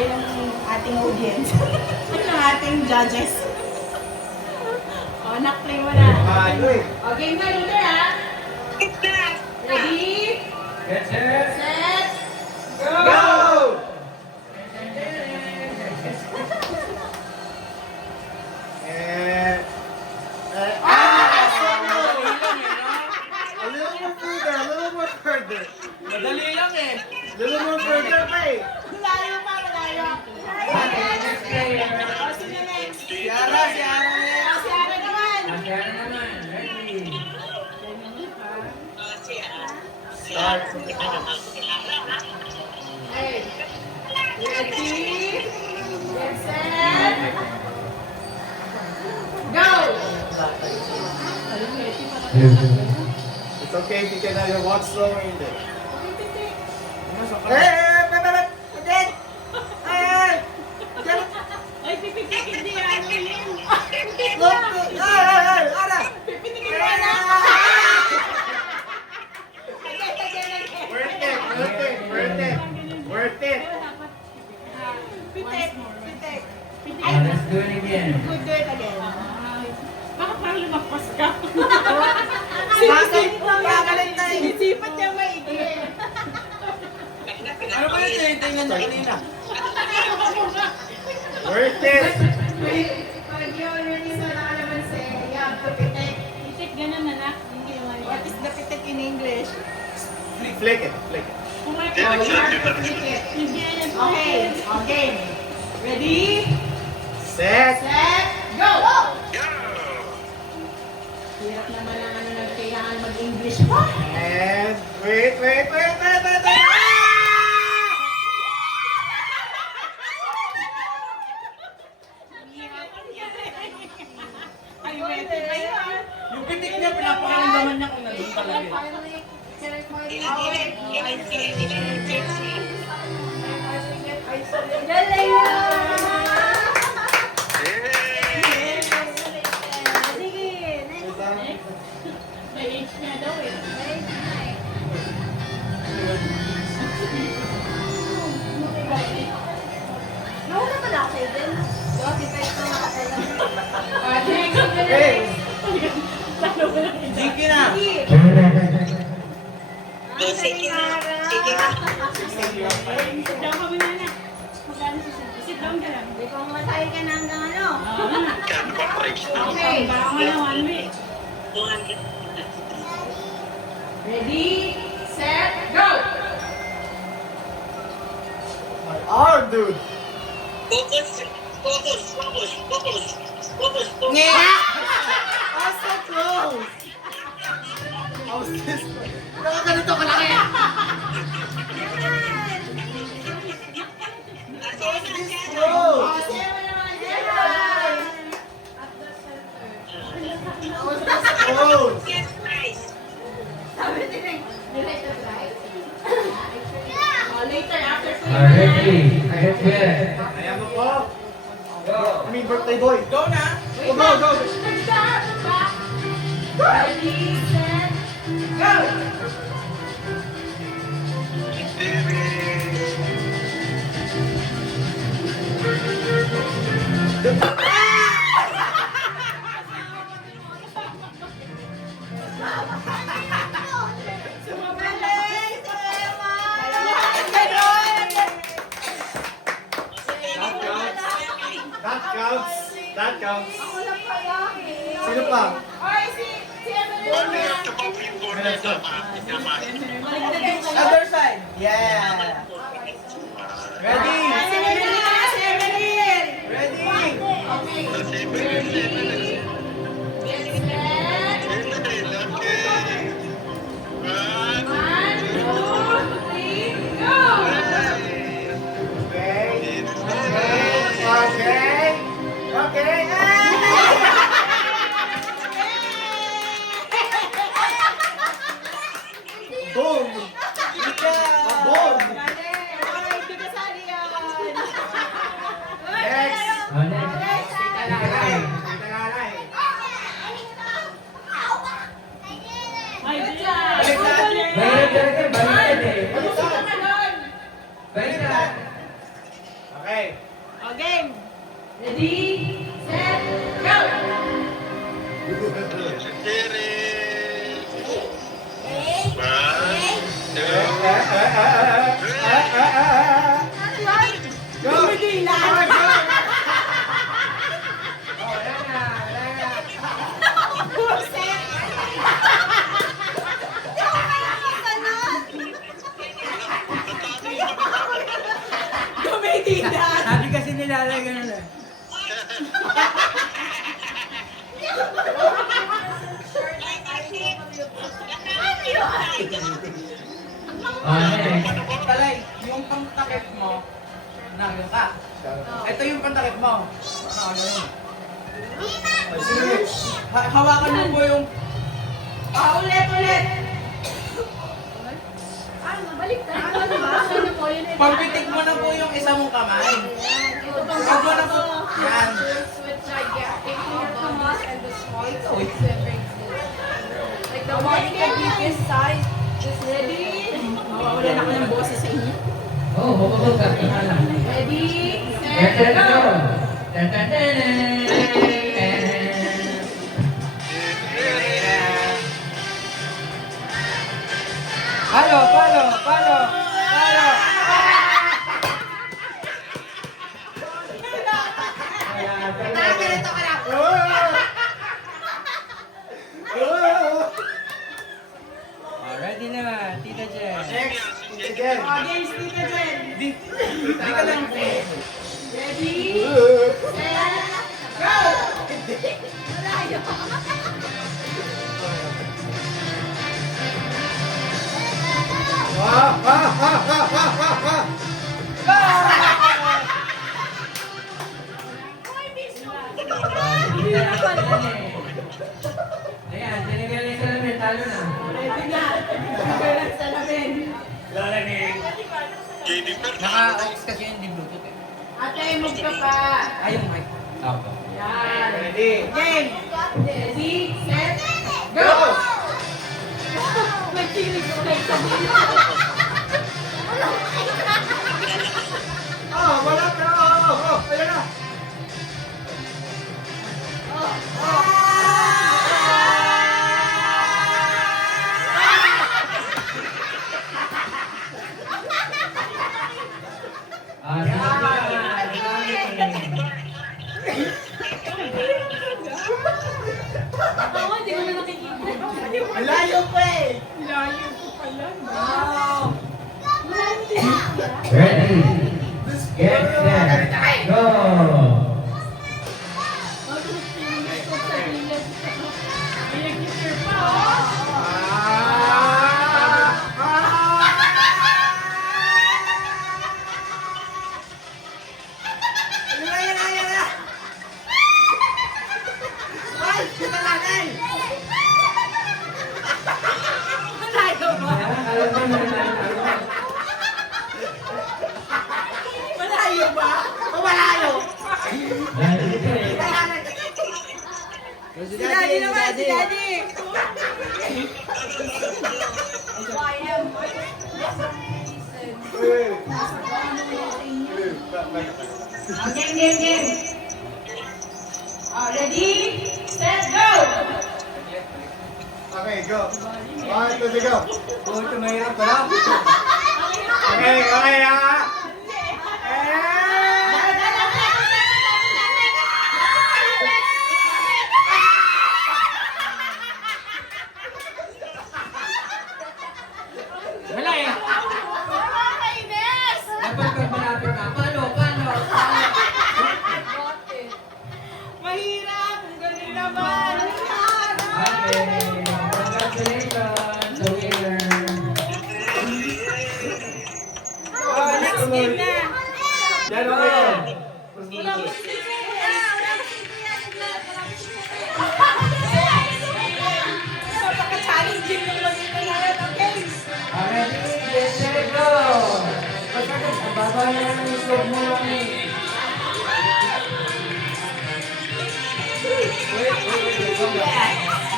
tayo ng ating audience. Ng ating judges. O, nak-play mo na. O, game na, Luther, ha? Ready? Get set! Set! Go! Madali lang eh. Malayo pa, malayo. O, sino next? Ciara, Ciara next. O, si Ara naman. Ciara naman. Ready. Start. Okay. Ready? Get set. Go! It's okay if you can either watch slow or hindi. Ay, pipitik, hindi ano yun. Pipitik na. Pipitik na na. Worth it. Pitik, pitik. Let's do it again. Good, do it again. Bakit parang lumagpas ka? Gagaling tayo. Isipat niya maigi. Ano ba yung tinitingnan niya kanina? Worth it. Pag yun sa nakalamansi, you have to pitik. Itik, ganun na nak. Hindi naman What is the pitik in English? Flick it. Kung may You have to pitik it. hindi yan. Okay, okay. Ready? Set. Set, go! Hirap naman ang ano na kailangan mag-English pa. And wait. Ay, wait. Ayun. Yung pitik niya, pinapakaramdaman niya kung nandun talaga. Finally, can I find it? Galing na! Sige, next. May age niya daw eh. Nauna pala ako sa'yo din. Bakit pa ito nakakailan? Hey. Jinky na! Sige na. Sit down ka muna na. Magkano si Sit? Sit down ka lang. Hindi ko matay ka na hanggang ano. Okay. Baka nga na 1 week. Ready, set, go! My arm, dude. I was so close. I was this close. Nakaganito ka lang eh. I was this close. I was this close. Sabi din direct to drive. Later, after 2 Ready. Get set. Ayan mo po. Go. I mean, birthday boy. Go na! Go. Ready, set, go! Sumabalik! That counts. Ako lang pala. Sino pa? Oy, si Evelyn. Other side. Yeah. Ready. Si Evelyn. Ready. Okay. One, two, three, go! Okay. Boom. Boom. Next. Next. Tita Lalay. Ay, Balik natin. Balik natin. Baliktad. Balik natin. Okay. O, game. Ready, set, go! Go! Hindi lang. Wala na. Buset. Kumidida. Sabi kasi nilalagay ganun eh. Talay, yung pangtakip mo, nagin ka. Ito yung pangtakip mo. Nakagano'n. Hawakan mo po yung... Ulit. Pagpitik mo na po yung isa mong kamay. Huwag mo na po. Yan. Like the one with the biggest size is ready. Mawawala na ako ng boses sa inyo. Oo, bububog ka. Ready, Let's set, go! go! Palo! Ganito ka lang. Ready naman, Tita Jen. Next. Again. Against Tita Jen. Di ka lang po. Ready, set, go! Ayan, tinigil sa salamin, talo na. Ready na. Bigalan sa lamin. Naka-ox kasi yung di Bluetooth eh. Ate, move ka pa. Ay, yung mic. Opo. Yan. Ready. Game. Ready, set, Go! Nagkilig ko kayo sa dito. Wala ka. Ayan na. Ako, hindi ko na nakikita. Layo pa eh. Layo ko pala. Wow! Ready, get set, go! Pinag-teacher pa, oh. Ay, kita natin. Malayo ba? Malayo ba? O malayo? Si Daddy naman, si Daddy. Game. Ready, set, go! Okay, go. 1, 2, 3, go. Oh, tumahirap ka lang. Okay, ah. Wala eh. Nakakainis! Dapat pag malapit na. Paano? Mahirap! Ganun naman! Okay. Congratulations, the winner. Next game na! Yan, okay. Wala mo si Napaka-challenging yung maging nangyari ng games. Ready, get set, go! Ang baba na lang yung slope mo lang eh.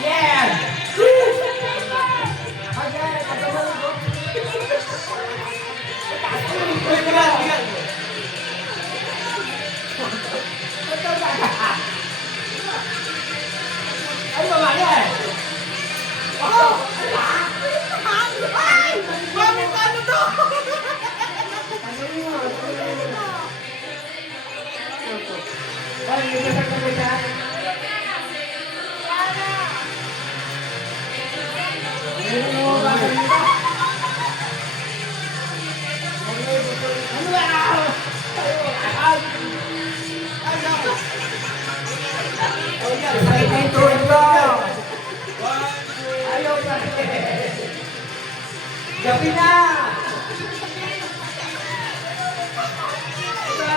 Yeah! Gabi na!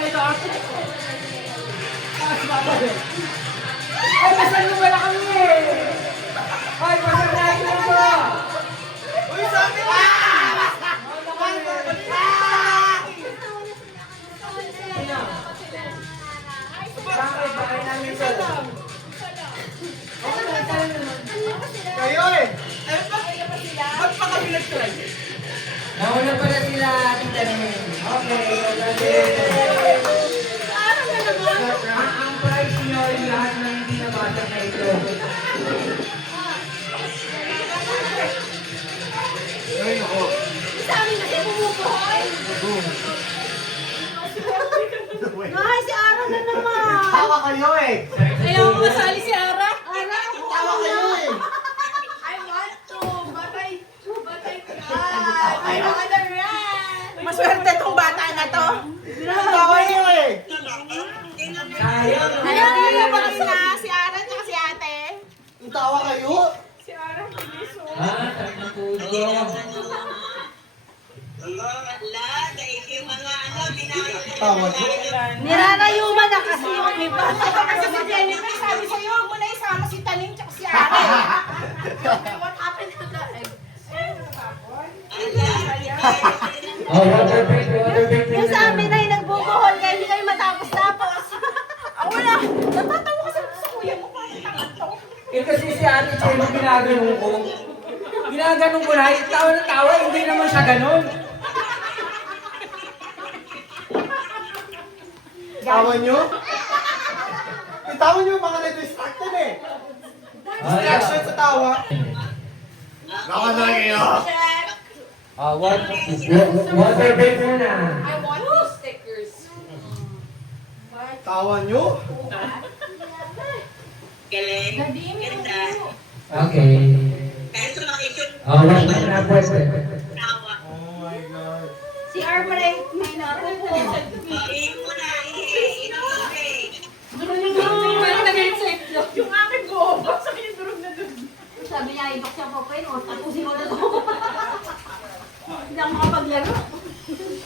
Ito. Ay, masal mo wala kami eh! Ay, masal na ito mo! Uy, sabi mo! Bakit? Bakit namin ito? Kayo eh! Ba't pa kami nag-try? Nauna pala sila, tita namin. Okay, ang price nyo yung lahat ng hindi nabasa na ito. Ay, ako. Ay, si Ara na naman. Tawa kayo eh! Ayaw mo masali si Ara? Ara, Tawa kayo eh! I want to. Batay ka. I want to run. Maswerte tong bata na to. Tawa kayo eh! Sayang. Ayaw mo na ba na si Ara at si ate? Tawa kayo? Si Ara, bilis oh. Sakit ng puso. Tawa kayo? Nirarayuman na kasi yung iba. Kasi si Jennifer sabi sa'yo, huwag mo na isama si Taning at si Ara. What happened to the egg? Oh, water break Yung sa amin ay nagbubuhol kaya hindi kayo matapos-tapos. Wala. Natatawa kasi sa kuya mo. Eh kasi si Ate Chelo ginaganon ko. Ginaganon ko na, tawa na tawa, hindi naman siya ganon. Tawa nyo? Tawa nyo mga na-distracted eh! Distraction sa tawa. Naka na kayo! Water break muna. I want these stickers. Tawa nyo? Okay. Wash my na po. Oh my God. Si Armray, may nakupo. Yung aking buhok, sa akin yung durog na durog. Sabi niya, ibak siya po kayo, tapusin mo na to. Hindi ako makapaglaro.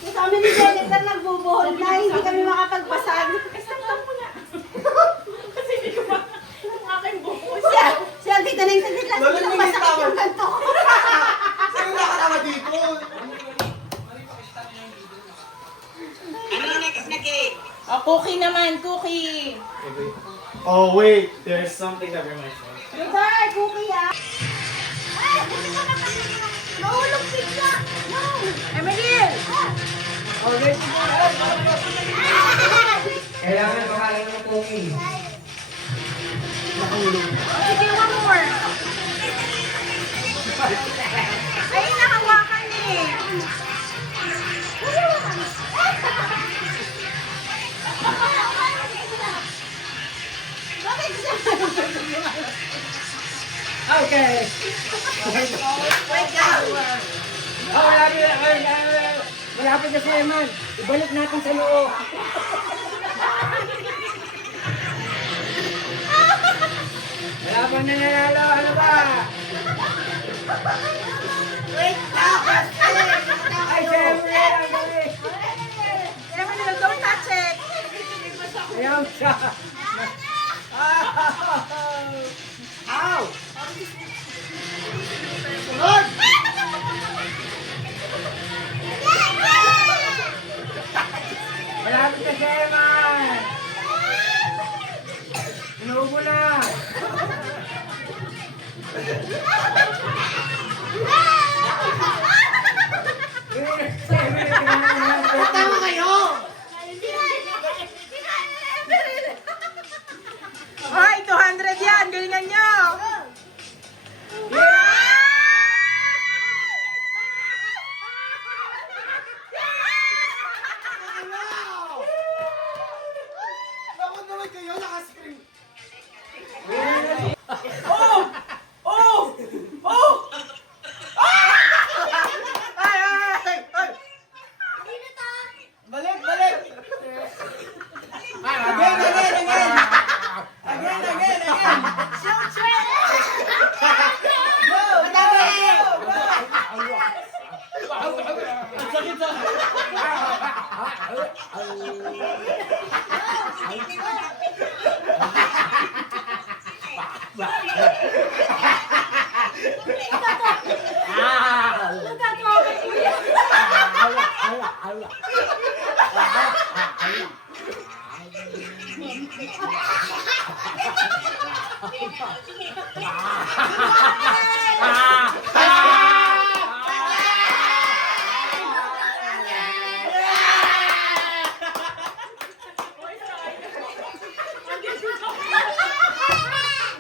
Sa amin ni Jennifer nagbubuhol na, hindi kami makapagpasag. Stop mo na. Kasi hindi ko yung aking buhok. Siya, dito na yung saglit lang, Lalo hindi yung masakit tawag. yung ganito. Sino nakatawa dito? Cookie naman, cookie. Oh wait, there's something that reminds me. Goodbye, cookie ah. Ay, mahulog bigla. No. Emily! Okay. Kailangan makalang ng cookie. Sige, one more. Ay, nakawakan eh. Bakit siya? Okay. Wait, God. Malapit na si Eman. Ibalik natin sa loob. Malapit na nanalo. Ano ba? Wait, God. Ay, siyempre. Ang galing. Emily, don't touch it. Ayaw siya. Ow! Lord! Malapit na si Eman. Inuubo na. Tawa kayo! Hoy, 200 yan. Galingan nyo. Bakit naman kayo nakascreen? Ay! Ay! Balik! Balik! Again! Go! Go! Nagkatawa ka, kuya.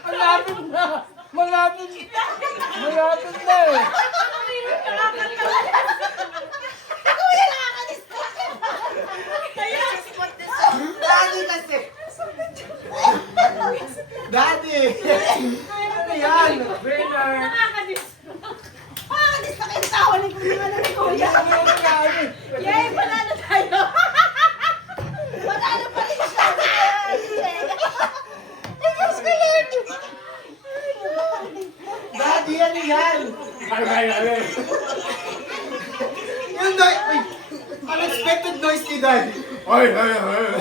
Malapit na! Malapit! Malapit na eh! Kuya, nakakadistract. Daddy kasi! Daddy! Ano yan? Winner! Nakakadistract yung tawa ni kuya. Ni kuya. Ano yung nangyari? Yay, panalo tayo. Panalo pa rin siya. Ay, Diyos ko yan. Daddy, ano yan? Yung noise, ay, unexpected noise ni Daddy. Ay, ay, ay.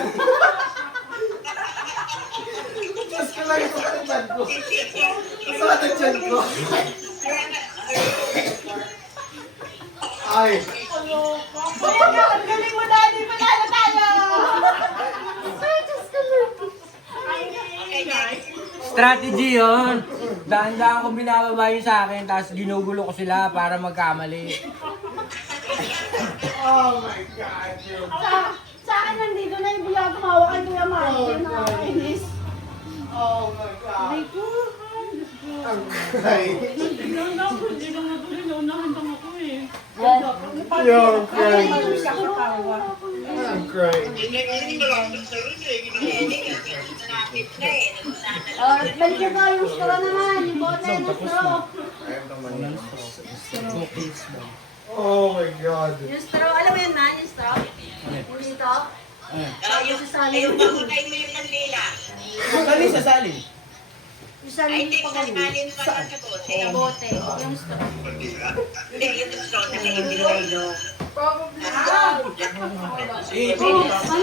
Diyos ko lang, ito ang tiyan ko. Ito ang tiyan ko. Ay. Kuya, ang galing mo, Daddy. Panalo tayo. Ay, Diyos ko lang. Strategy yun. Dahan-dahan ko binababa yun sa akin, tapos ginugulo ko sila para magkamali. Oh my God. Sa akin, nandito na yung buya tumawa kay Kuya Mario. Nakakainis. Oh my God. Ay, ko. Ang cry. You're crying. I'm crying. Balik ko yung straw naman. Yung bote ng straw. Oh my God. Yung straw, alam mo yun man, yung straw? Yung dito? Yung sasali yung Kali sa sali. yung sasali yung pagaling. Sa bote. Yung straw. Ano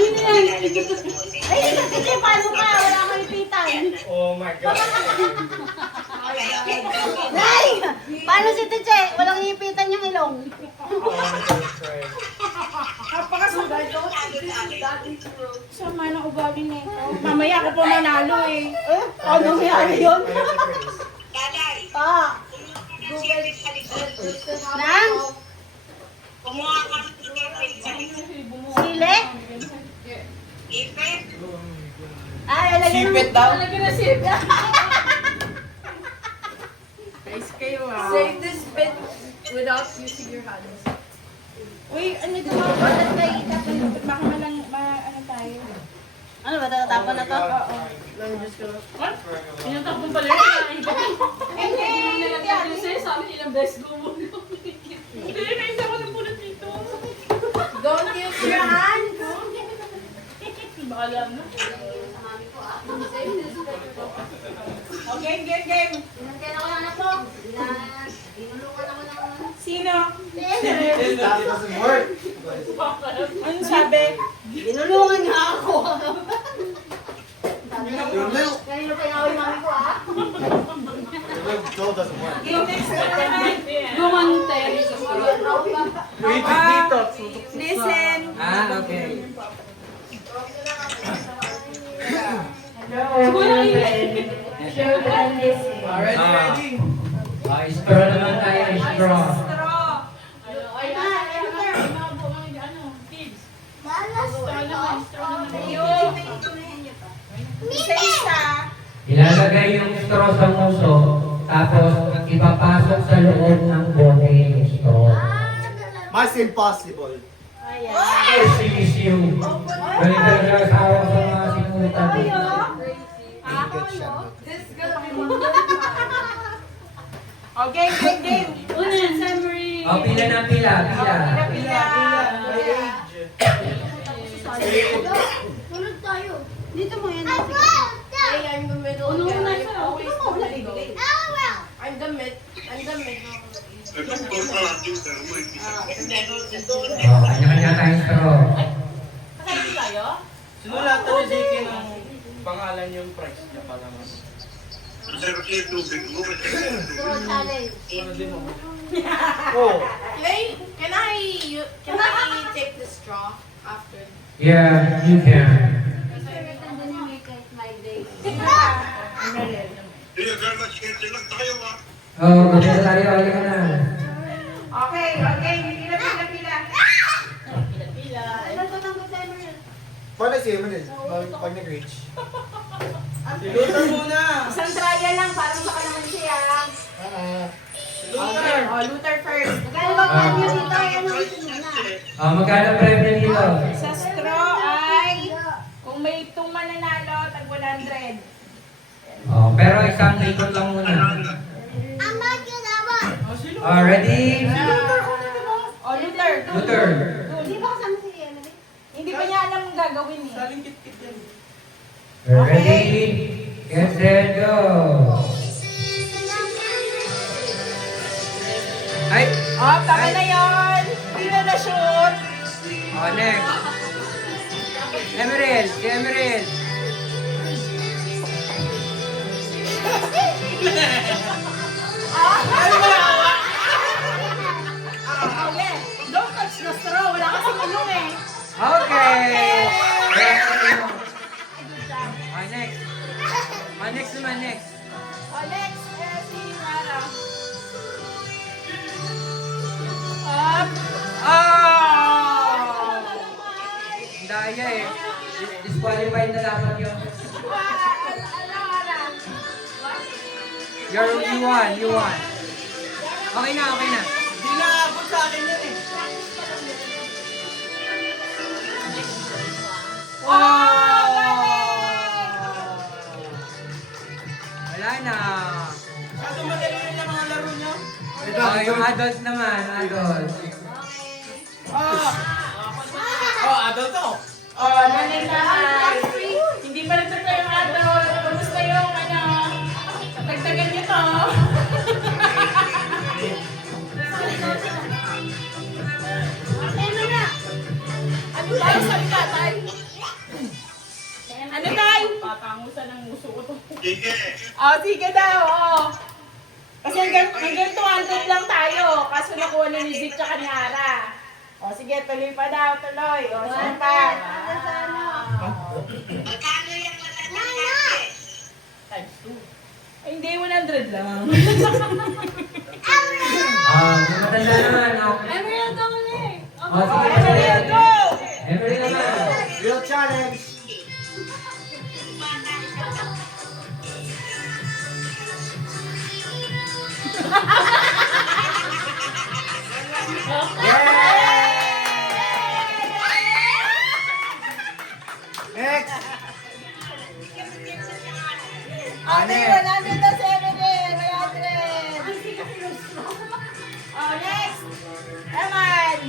yan? Ay, hindi paano ka? Wala kang ipitan. Oh my God. Nay! Paano si Tiche? Walang ipitan yung ilong. Oh, I'm crying. Sama na ugali na ito. Mamaya ako pa manalo eh. Ano nangyari yun? Pa! Nang? Sili? Ay, alagyan Sipit daw. Alagyan na sipit. Save this bit without using your hands. Uy, ano ito mga Ba't kayo itapon? baka malang, ano tayo. Ano ba, tatapon na to? Oo. Tinatapon pala yun. Hindi! Nalagyan sa'yo sa amin ilang beses gumo. Hindi, naisa ko na punot dito. Don't use your hands. Bahala na. Okay, game. Inantayin ako ng anak mo. Inulungan ako ng... Sino? That doesn't work. Ano sabi? Inulungan nga ako. Your little, Kanino pa yung away mami ko, ah? your little doll doesn't work. Game next naman. Gumante. Wait, dito. Listen. Okay. Siguro ingay. Ready, ready. Straw naman tayo, straw. Straw. Ay, inabo nga yung ano, kids. Straw naman, straw naman. Yung isa-isa. Ilalagay yung straw sa muso, tapos ipapasok sa loob ng bote yung straw. Mas impossible. Sisiw. Galing talaga sa awa sa mga sinutan. Good shot. This is gonna be Okay, game. Una, summary. O, pila ng pila. Pila. Tulog tayo. Dito mo yan. Hey, I'm the middle. Uno Yeah, na I'm siya. always Uno mo, the lagi. middle. I'm the mid. O, kanya-kanya tayong straw. online yung price niya para mas. Straw challenge. Ano din mo? Oh. Can I take the straw after? Yeah, you can. And then you make it my day. Oh, maganda tayo. Halika ka na. Okay, pila. Ano to ng good timer yun? Paano siya mo din? Pag nag-reach. Silutan muna! Isang trial lang, parang baka naman siya. Luther. Oh, Luther first. Magkano ba premyo dito? Ano gusto mo na? Oh, magkano premyo dito? Sa straw ay, kung may 2 mananalo, tag 100. Oh, pero isang ikot lang muna. Oh, ready? Oh, Luther. Luther. Hindi ba kasama si Emily? Hindi pa niya alam ang gagawin eh. Saling kit-kit yan. Ready? Get set, go! Ay! Oh, tama na yun. Hindi na na-shoot. Oh, next. Emerald! Si Emerald! Okay. Don't touch the straw. Wala kasing ilong eh. Okay! Oh, next. Oh, next naman, next. Oh, next, si Nara. Up. Oh! Ang daya eh. Disqualified na dapat yun. You won. Okay na. Hindi na abot sa akin yan eh. Wow! Wala na. Kaso magaling rin yung mga laro niyo. Oh, yung adult naman, adult. Oh, adult to. Oh, nanay na. Hindi pa nagtatry yung adult. Kamusta yung tagtagan niyo to? Ano na? Ano tayo sa tatay? Ano tayo? Patangusan ng muso ko to. Oh, sige daw. Oh. Kasi hanggang 200 lang tayo. Kaso nakuha na ni Zeke tsaka ni Ara. O sige, tuloy pa daw, tuloy. O, saan pa? Times 2. Ay, hindi, 100 lang. Matanda naman. Emerald ka muna eh. Oh, sige, Emerald, go! Emery naman. Real challenge. Next. Ate, 100 na si Emery. 100. Oh, next. Eman.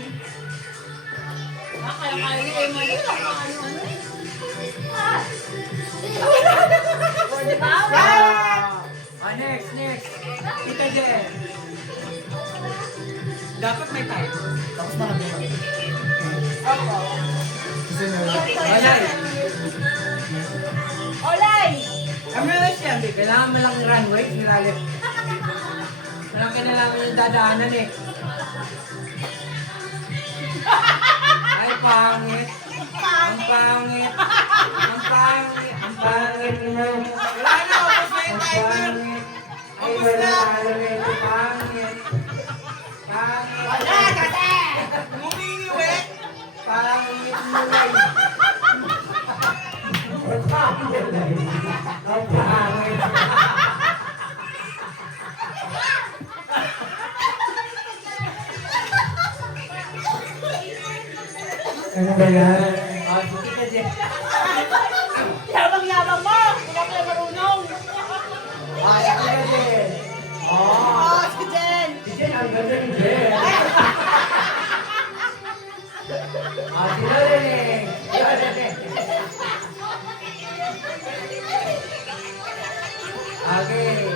Kaya ni Emily. Ano eh. O, di ba? Oh, next. Kita Jen. Dapat may time. Tapos na kami. Opo. Kasi na. Olay. Olay. Emerald yan, di. Kailangan mo lang runway, nilalit. Walang kinalaman yung dadaanan eh. Ay, pangit. Ang pangit. Mo. Wala na, ubos na yung Ang timer. pangit. Ay, wala talo nito. Pangit. Wala, kasi. Ngumingiw eh. Pangit mo lang. Ang pangit. Ano ba yan? Oh, sige ka dyan. Yabang-yabang mo. Wala ka marunong. Ah, sige ka dyan. Oh, si Jen. Si Jen, ang ganda ni Jen. Ah, si Loreng. Okay.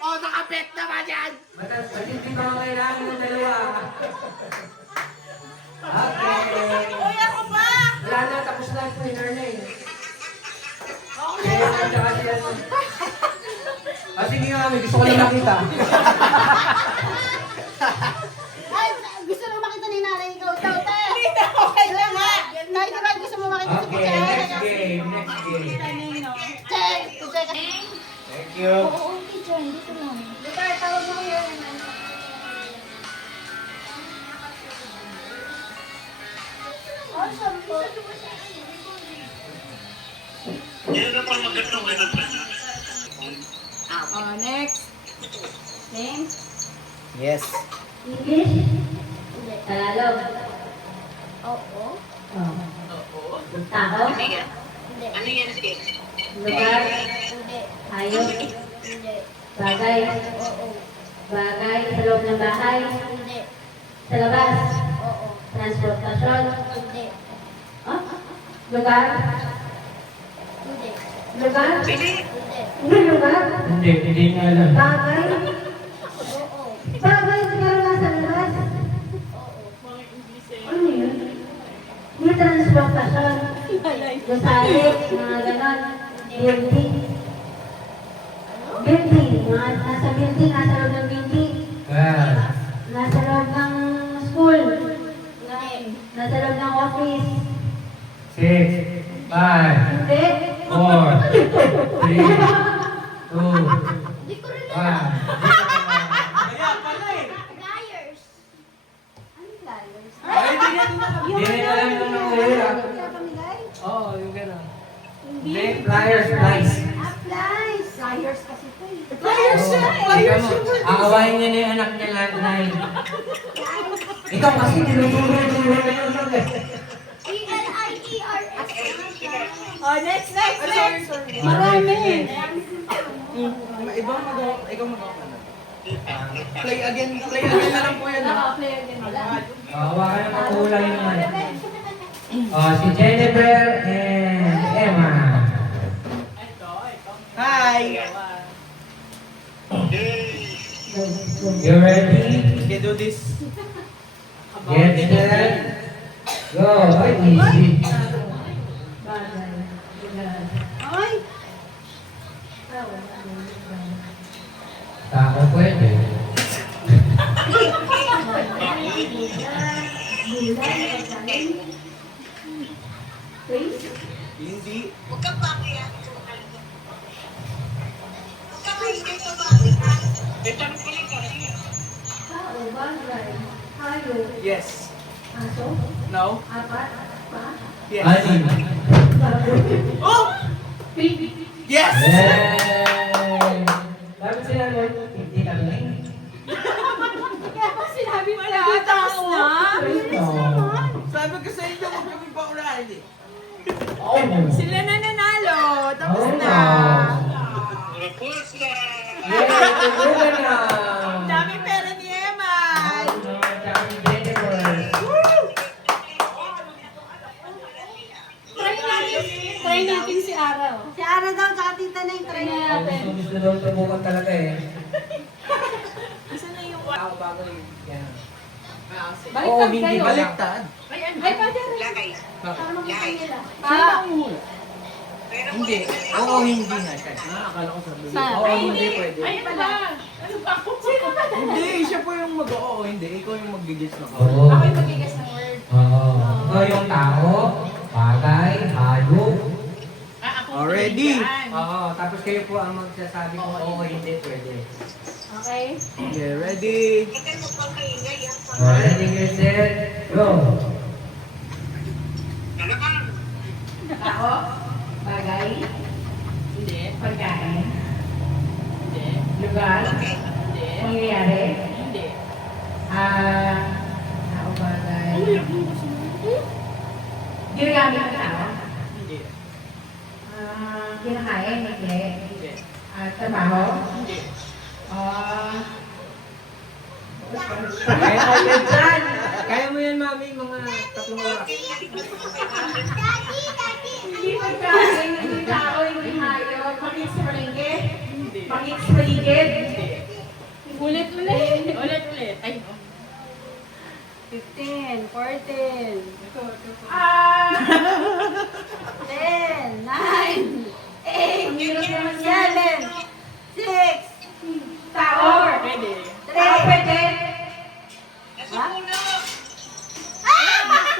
Oh, nakapet naman yan! Matindi pa ang kailangan ng dalawa. Okay. Uy, ako ba? Wala na, tapos na ang winner na eh. Yes, at saka si ano. Ah, sige nga, may gusto ko lang makita. Ay, gusto mo makita ni nanay ikaw daw, te. Hindi, okay lang ha. Nay, di ba gusto mo makita si Okay, next game, next game. Check, check. Thank you. Oo, teacher, dito lang. Dito, tawag mo kayo. Awesome po. Next. Name? Yes. English? Tagalog? Oo. Tao? Hindi. Lugar? Hindi. Hayop? Hindi. Bagay? Oo. Bagay sa loob ng bahay? Hindi. Sa labas? Oo. Transportasyon? Hindi. Oh? Lugar? Hindi. Lugar? Hindi. Hindi lugar? Hindi nga alam. Bagay? Oo. Bagay pero nasa labas? Oo. Ano yun? May transportasyon. Gusali, mga ganon. Building. Building. Nasa building, nasa loob ng building. Nasa loob ng school. Nasa loob ng office. 6, 5, 4, 3, 2, 1. Hindi ko rin alam. Kaya pala eh. Flyers. Ano flyers? Ay, hindi niya tinakabit. Hindi rin alam yung nanguhula. Kaya pamigay? Oo, yung gano'n. Hindi, flyers, flies. Ah, flies. Flyers kasi ito eh. Flyers siya. Flyers siya. Aawain niya na yung anak niya landline. Ikaw kasi dinuduro-duro na yun. E-L-I-E-R-S. Oh, next. Marami. Ibang magawa, ikaw magawa ka na. Play again na lang po yan. ha? Awa ka na makuhula yun naman. Si Jennifer and Emma. Hi! You ready? Okay, do this. Get set. Go. Ay, easy. Ay! Tako pwede. Hindi. Tao, bagay, hayop, Yes. aso, No? apat, pa, Yes. Anim. baboy, Oh! pig. Yes! Yay! Dapat sila mo, hindi kami. Kaya pa sinabi mo Wala, tapos na. Oh. Sabi ko sa inyo, huwag kami pa unahin eh. Oh. Sila na nanalo. Tapos Oh. na. Yay! Tugunan na! Dami pera ni Emma. Tsaka ni Jennifer. Try natin si Ara. Si Ara daw, tsaka tita na yung try natin. Gusto daw subukan talaga eh. Isa na yung... Tao bago yung yan. Baliktad kayo. Baliktad. Ay, pwede rin. Para makita nila. Hindi. Oo, hindi nga siya. Akala ko sabi. Oo, hindi pwede. Ay, ano ba? Ano ba ako? Sino ba? Hindi, siya po yung mag-oo, hindi. Ikaw yung mag-guess na Oo. Ako yung magigas ng word. Oo. Ikaw yung tao, bagay, hayop. Ako Already. Oo. Tapos kayo po ang magsasabi kung oo, hindi pwede. Okay. Okay, ready? Ready, get set, go! Tao, bagay, Hindi. pagkain, Hindi. lugar, Hindi. pangyayari, Hindi. tao, bagay. Ginagamit ng tao, Hindi. kinakain, hindi, Hindi. trabaho, Hindi. Kaya mo yan, Kaya mo yan, mami, mga 3 oras. hindi pagkain, hindi tao, hindi hayop, pangit sa paligid, pangit sa paligid. Ulit. 15, 14, Ah! 10, 9, 8, 7, 6, Tao. Pwede. 3, Pwede. ha?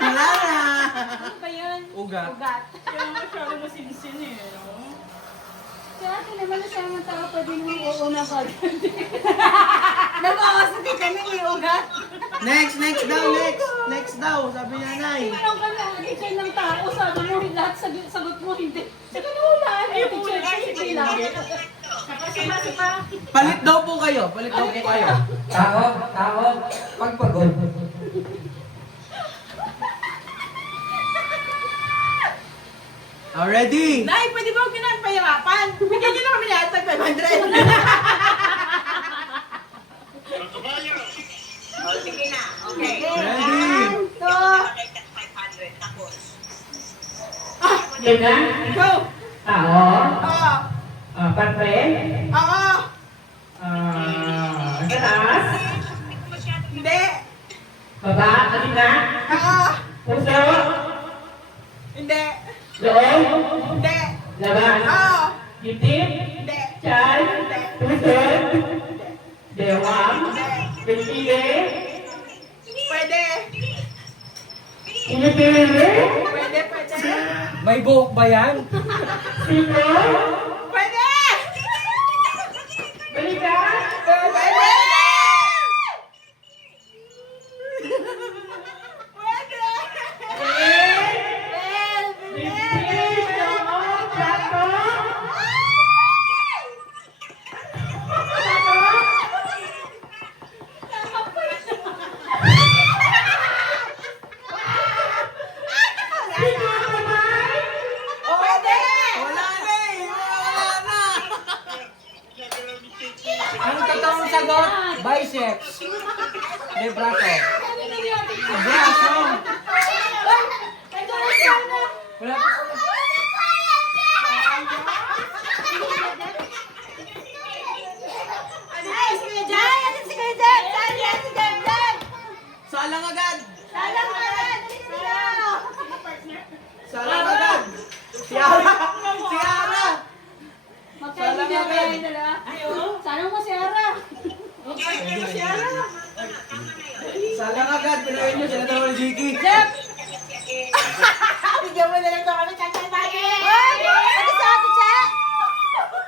Wala na. Ano ba yun? Ugat. Ugat. Yung masyado mo sinsin eh. No? Kaya ate naman na siya mga tao pwede nung uuna ka. Nabawas na kami may ugat. Next daw, next daw, sabi niya, Nay. Tingnan ka na, teacher ng tao, sabi mo lahat sagot mo hindi. Sige na wala, teacher, sige lang. Sipa. Palit daw po kayo, palit daw po kayo. Tao, pagpagod. Ready? Nay, pwede ba huwag nyo na pahirapan? Bigyan nyo na kami lahat ng 500. Sige na. Okay. Ready? 1, 2, Pakita 500. Tapos. Yun na. Go! Tao. Oo! Parte. Oo! Ganas. Hindi! Baba. Alina. Oo! Puso. Hindi! Loob. Hindi! Labas. Oo! Dibdib. Hindi! Chan. Puso. Dewang. Pinipili. Pwede! Pinipili. Pwede! Pwede! May buhok ba yan? Sino? Pwede! Balikan. Pwede! Pwede! Dibdib. Loob. Plato. Pwede! Wala na eh, wala na. Ang totoong sagot? Biceps. De braso. Braso. Wala. Salang agad. Salang agad! Salang agad. Si Ara. Si Ara. Magkaibigan Salang agad. kayo dalawa. Sana mo si Ara. Salang agad. Pinuhin niyo sila daw ni Jiki. Bigyan mo na lang ito kami tatay. Ate sa ate, Che!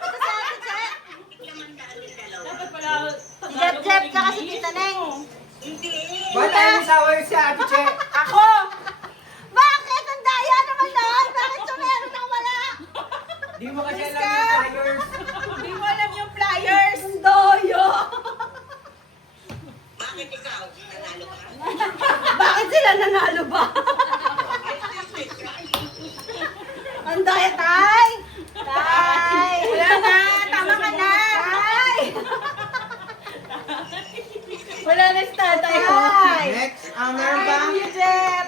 Ate sa ate, Che! Dapat pala Jep, tsaka si Tita Neng. Ba't tayo masaway si Ate Che? Ako! Bakit? Ang daya naman doon! Bakit sumero nang wala? Di mo kasi alam yung flyers. Hindi mo alam yung flyers. Ang doyo! Bakit ikaw? Nanalo ka? Bakit sila nanalo ba? Ang daya, Tay! Tay! Wala na, tama ka na. Tay! Wala na si tatay ko. Next, meron pa? Thank you, Jep!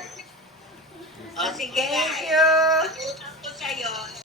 O sige. Thank you. Utang ko sa'yo,